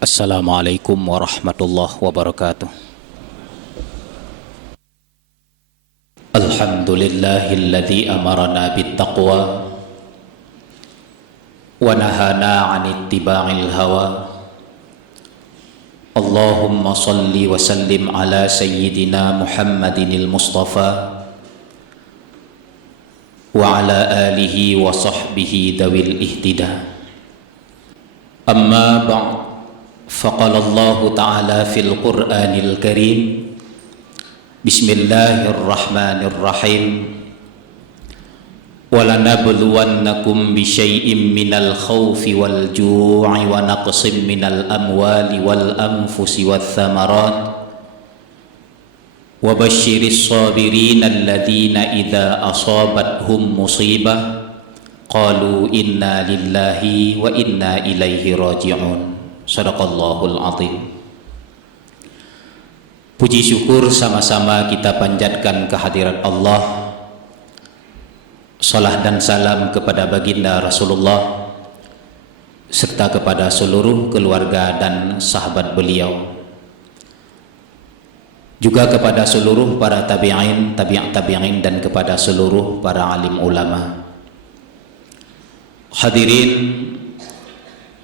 Assalamualaikum warahmatullahi wabarakatuh. Alhamdulillahilladzi amarna bittaqwa wa nahana 'anittiba'il hawa. Allahumma salli wa sallim ala sayyidina Muhammadinil Mustafa wa ala alihi wa sahbihi dawil ihtida. Amma ba'd. فقال الله تعالى في القرآن الكريم بسم الله الرحمن الرحيم ولنبلونكم بشيء من الخوف والجوع ونقص من الأموال والأنفس والثمرات وبشر الصابرين الذين إذا أصابتهم مصيبة قالوا إنا لله وإنا إليه راجعون. Sadaqallahul azim. Puji syukur sama-sama kita panjatkan kehadirat Allah. Salam dan salam kepada baginda Rasulullah serta kepada seluruh keluarga dan sahabat beliau, juga kepada seluruh para tabi'in, tabi'in dan kepada seluruh para alim ulama. Hadirin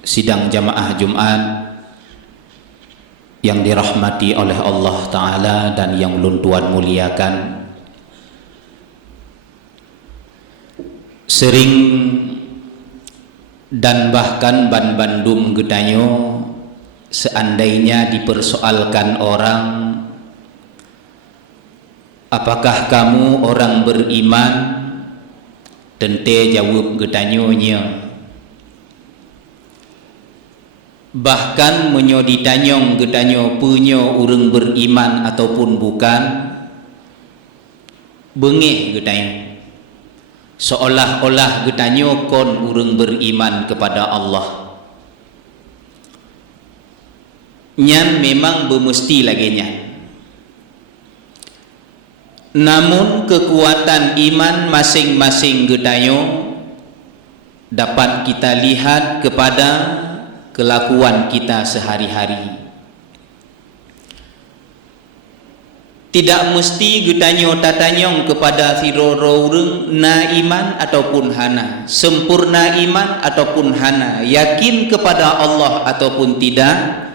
sidang jamaah Jumat yang dirahmati oleh Allah Ta'ala dan yang ulun tuan muliakan, sering dan bahkan ban-bandum gedanyo seandainya dipersoalkan orang, apakah kamu orang beriman, tente jawab gedanyo nya. Bahkan menyo ditanyong gedanyo punyo urang beriman ataupun bukan, bengih gedanyo seolah-olah gedanyo kon urang beriman kepada Allah. Nyan memang bermesti lagi nyan. Namun kekuatan iman masing-masing gedanyo dapat kita lihat kepada kelakuan kita sehari-hari. Tidak mesti gedanyo tatanyong kepada sirororeng na iman ataupun hana, sempurna iman ataupun hana, yakin kepada Allah ataupun tidak,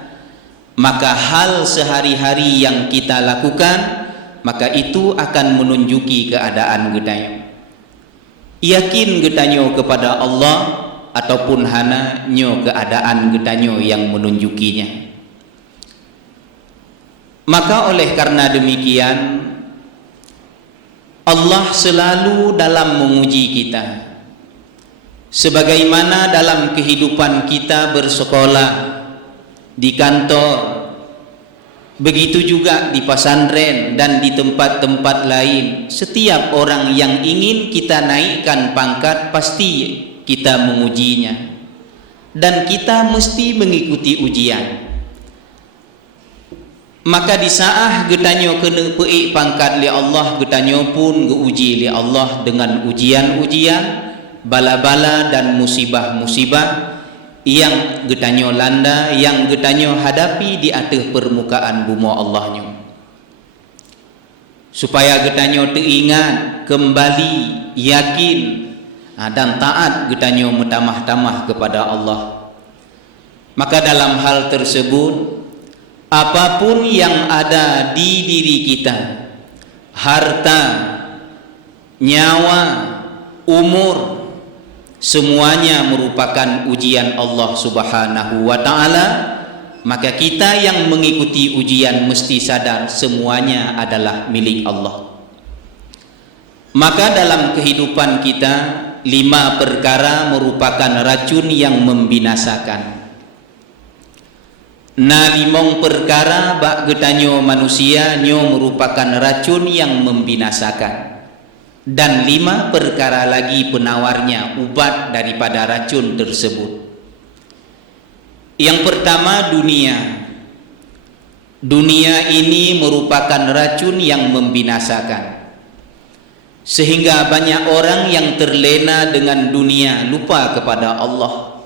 maka hal sehari-hari yang kita lakukan, maka itu akan menunjuki keadaan gedanyo. Yakin gedanyo kepada Allah ataupun hana nyo keadaan gedanyo yang menunjukinya. Maka oleh karena demikian Allah selalu dalam menguji kita. Sebagaimana dalam kehidupan kita bersekolah, di kantor, begitu juga di pesantren dan di tempat-tempat lain, setiap orang yang ingin kita naikkan pangkat pasti kita mengujinya, dan kita mesti mengikuti ujian. Maka di saat gedanyo kena peik pangkat li Allah, gedanyo pun geuji li Allah dengan ujian-ujian, bala-bala dan musibah-musibah yang gedanyo landa, yang gedanyo hadapi di atas permukaan bumi Allahnya, supaya gedanyo teringat kembali, yakin dan taat gedanyo mentamah-tamah kepada Allah. Maka dalam hal tersebut, apapun yang ada di diri kita, harta, nyawa, umur, semuanya merupakan ujian Allah Subhanahu wa Ta'ala. Maka kita yang mengikuti ujian mesti sadar semuanya adalah milik Allah. Maka dalam kehidupan kita, 5 perkara merupakan racun yang membinasakan. Na 5 perkara bak gedanyo manusia nyo merupakan racun yang membinasakan, dan 5 perkara lagi penawarnya ubat daripada racun tersebut. Yang pertama, dunia. Dunia ini merupakan racun yang membinasakan. Sehingga banyak orang yang terlena dengan dunia, lupa kepada Allah,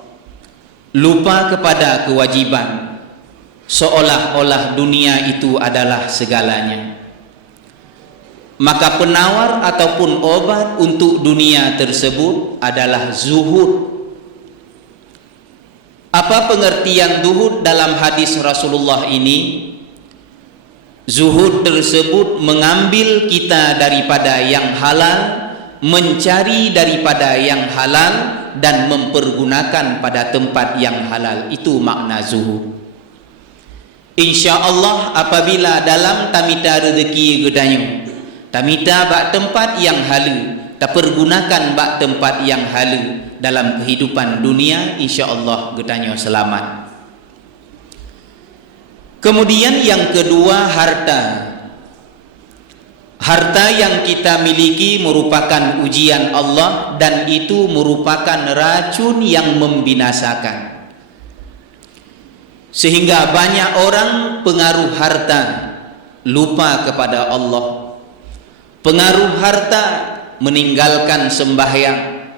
lupa kepada kewajiban, seolah-olah dunia itu adalah segalanya. Maka penawar ataupun obat untuk dunia tersebut adalah zuhud. Apa pengertian zuhud dalam hadis Rasulullah ini? Zuhud tersebut mengambil kita daripada yang halal, mencari daripada yang halal, dan mempergunakan pada tempat yang halal. Itu makna zuhud. InsyaAllah apabila dalam tamita rezeki gedanyo, tamita bak tempat yang halu, tak pergunakan bak tempat yang halu dalam kehidupan dunia, insya-Allah gedanyo selamat. Kemudian yang kedua, harta. Harta yang kita miliki merupakan ujian Allah, dan itu merupakan racun yang membinasakan. Sehingga banyak orang pengaruh harta lupa kepada Allah. Pengaruh harta meninggalkan sembahyang.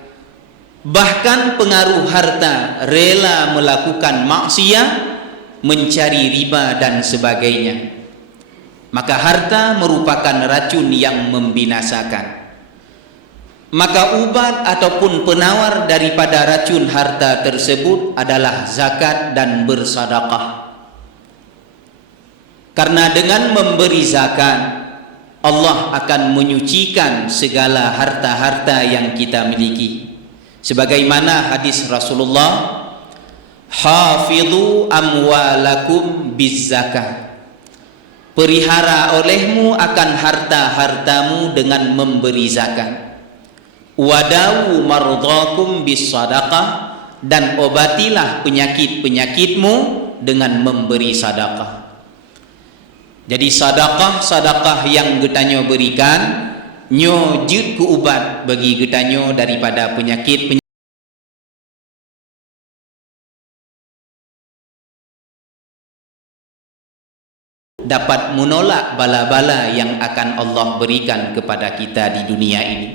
Bahkan pengaruh harta rela melakukan maksiat, mencari riba dan sebagainya. Maka harta merupakan racun yang membinasakan. Maka ubat ataupun penawar daripada racun harta tersebut adalah zakat dan bersedekah. Karena dengan memberi zakat, Allah akan menyucikan segala harta-harta yang kita miliki. Sebagaimana hadis Rasulullah, hafidhu amwalakum bizzakah. Pelihara olehmu akan harta-hartamu dengan memberi zakat. Wadawu mardhakum bisadaqah, dan obatilah penyakit-penyakitmu dengan memberi sedekah. Jadi sedekah yang getanyo berikan nyo jut ku ubat bagi getanyo daripada penyakit dapat menolak bala-bala yang akan Allah berikan kepada kita di dunia ini.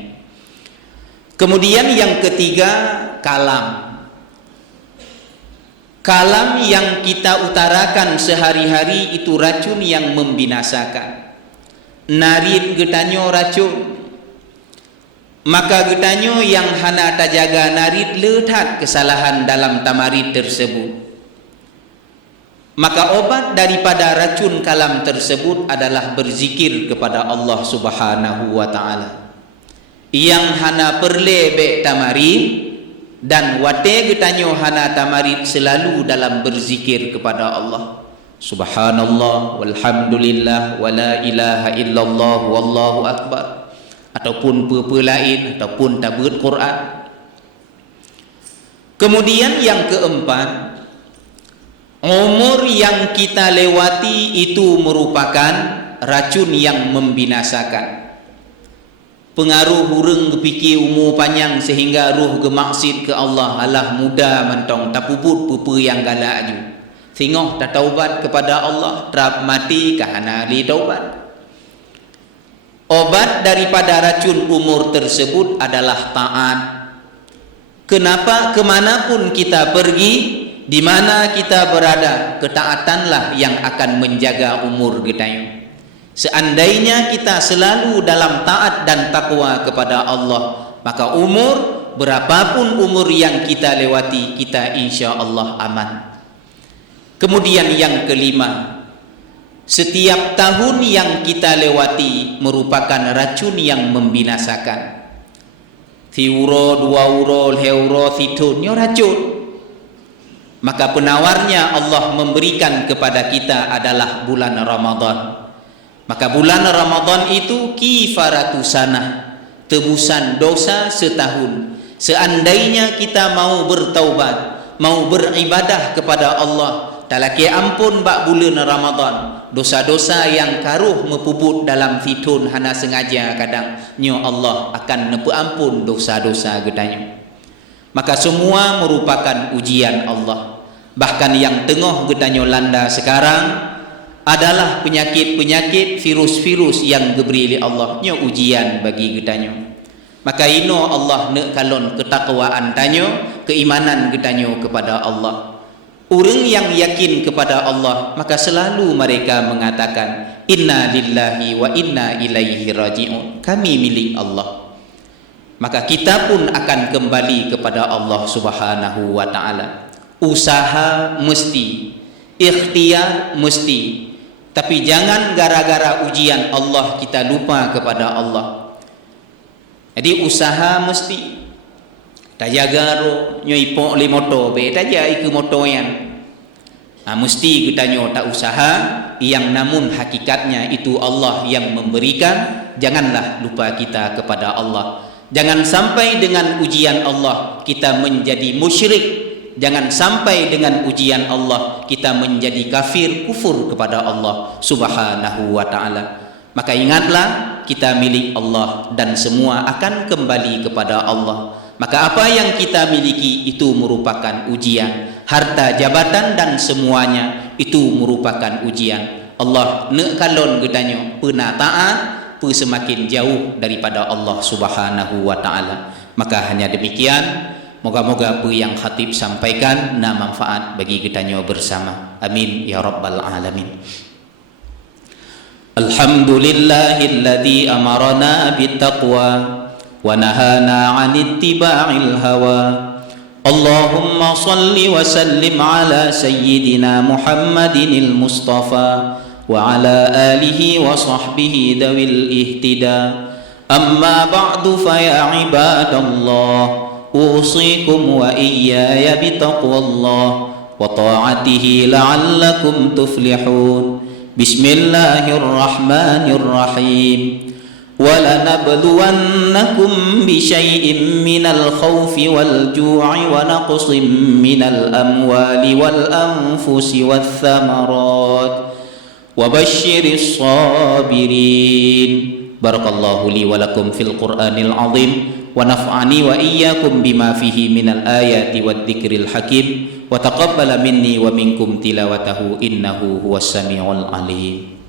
Kemudian yang ketiga, kalam. Kalam yang kita utarakan sehari-hari itu racun yang membinasakan. Narid getanyo racun. Maka getanyo yang hana tajaga narid letat kesalahan dalam tamarid tersebut. Maka obat daripada racun kalam tersebut adalah berzikir kepada Allah Subhanahu wa ta'ala. Yang hana perlebek tamarid, dan wate getanyo hana tamarid selalu dalam berzikir kepada Allah. Subhanallah walhamdulillah wala ilaha illallah wallahu akbar, ataupun apa lain, ataupun tabut Quran. Kemudian yang keempat, umur yang kita lewati itu merupakan racun yang membinasakan. Pengaruh hurung kepikir umur panjang sehingga ruh gemaksud ke Allah, alah muda mentong tapubut pupu yang galak ju. Tengok tak taubat kepada Allah, terap mati kahana li taubat. Obat daripada racun umur tersebut adalah taat. Kenapa kemanapun kita pergi, di mana kita berada, ketaatanlah yang akan menjaga umur kita. Seandainya kita selalu dalam taat dan takwa kepada Allah, maka umur, berapapun umur yang kita lewati, kita insya Allah aman. Kemudian yang kelima, setiap tahun yang kita lewati merupakan racun yang membinasakan. Tiuro, dua uro, leuro, titun, ini racun. Maka penawarnya Allah memberikan kepada kita adalah bulan Ramadan. Maka bulan Ramadan itu kifaratu sanah, tebusan dosa setahun. Seandainya kita mau bertaubat, mau beribadah kepada Allah, talaki ampun bak bulan Ramadan, dosa-dosa yang karuh mepuput dalam fitun hana sengaja kadang, nyo Allah akan nepu ampun dosa-dosa gedanyo. Maka semua merupakan ujian Allah. Bahkan yang tengah gedanyo landa sekarang adalah penyakit-penyakit, virus-virus yang diberi oleh Allah, nyo ujian bagi gedanyo. Maka ino Allah nak kalon ketakwaan tanyo, keimanan gedanyo kepada Allah. Orang yang yakin kepada Allah, maka selalu mereka mengatakan inna lillahi wa inna ilaihi raji'un. Kami milik Allah. Maka kita pun akan kembali kepada Allah Subhanahu wa taala. Usaha mesti, ikhtiar mesti. Tapi jangan gara-gara ujian Allah kita lupa kepada Allah. Jadi usaha mesti. Tajagaro nyoi po li moto be taja iku moto yang mesti kita nyo tak usaha yang namun hakikatnya itu Allah yang memberikan. Janganlah lupa kita kepada Allah. Jangan sampai dengan ujian Allah kita menjadi musyrik. Jangan sampai dengan ujian Allah kita menjadi kafir, kufur kepada Allah Subhanahu wa taala. Maka ingatlah kita milik Allah dan semua akan kembali kepada Allah. Maka apa yang kita miliki itu merupakan ujian. Harta, jabatan dan semuanya itu merupakan ujian. Allah nak kalon gedanyo pena taat, semakin jauh daripada Allah Subhanahu wa taala. Maka hanya demikian, moga-moga apa yang khatib sampaikan na manfaat bagi gedanyo bersama. Amin ya rabbal alamin. Alhamdulillahilladzi amarna bittaqwa wa nahana 'anit ittiba'il hawa. Allahumma salli wa sallim ala sayyidina Muhammadinil Mustafa wa ala alihi wa sahbihi dawil ihtida. Amma ba'du fa ya ibadallah, usikum wa iyaya bitaqwallah wa ta'atihi la'allakum tuflihun. Bismillahirrahmanirrahim. وَلَنَبْلُوَنَّكُمْ بِشَيْءٍ مِّنَ الْخَوْفِ وَالْجُوعِ وَنَقْصٍ مِّنَ الْأَمْوَالِ وَالْأَنفُسِ وَالثَّمَرَاتِ وَبَشِّرِ الصَّابِرِينَ. Barakallahu li wa lakum fil Qur'anil azim wa naf'ani wa iyyakum bima fihi minal ayati wad dzikril hakim wa taqabbala minni wa minkum tilawatahu innahu huwas samiul alim.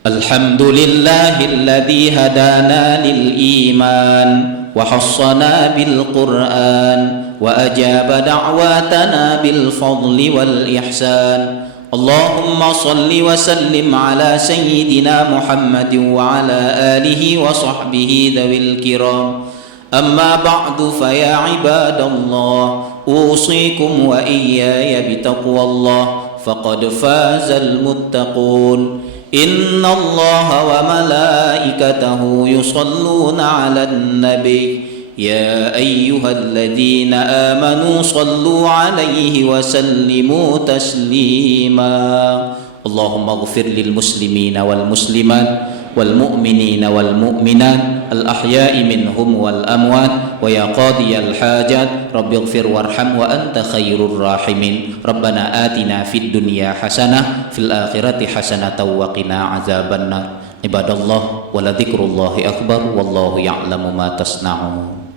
Alhamdulillahilladzi hadana lil iman wa hassana bil Qur'an wa ajaba da'watana bil fadli wal ihsan. Allahumma salli wa sallim ala sayyidina Muhammadin wa ala alihi wa sahbihi dhawil kiram. Amma ba'du fa ya ibadallah, usikum wa iyaya bitaqwallah faqad fazal muttaqun. Inna Allaha wa malaikatahu yusalluna 'alan nabi ya ayyuhalladzina amanu sallu 'alaihi wa sallimu taslima. Allahumma ighfir lil muslimina wal muslimat wal mu'minina wal mu'minat al ahya'i minhum wal amwat wa ya qadiyal hajat rabbi ighfir warham wa anta khairur rahimin. Rabbana atina fid dunya hasanah fil akhirati hasanatan wa qina azabannar. Ibadallah wa la dzikrullahi akbar wallahu ya'lamu ma tasna'un.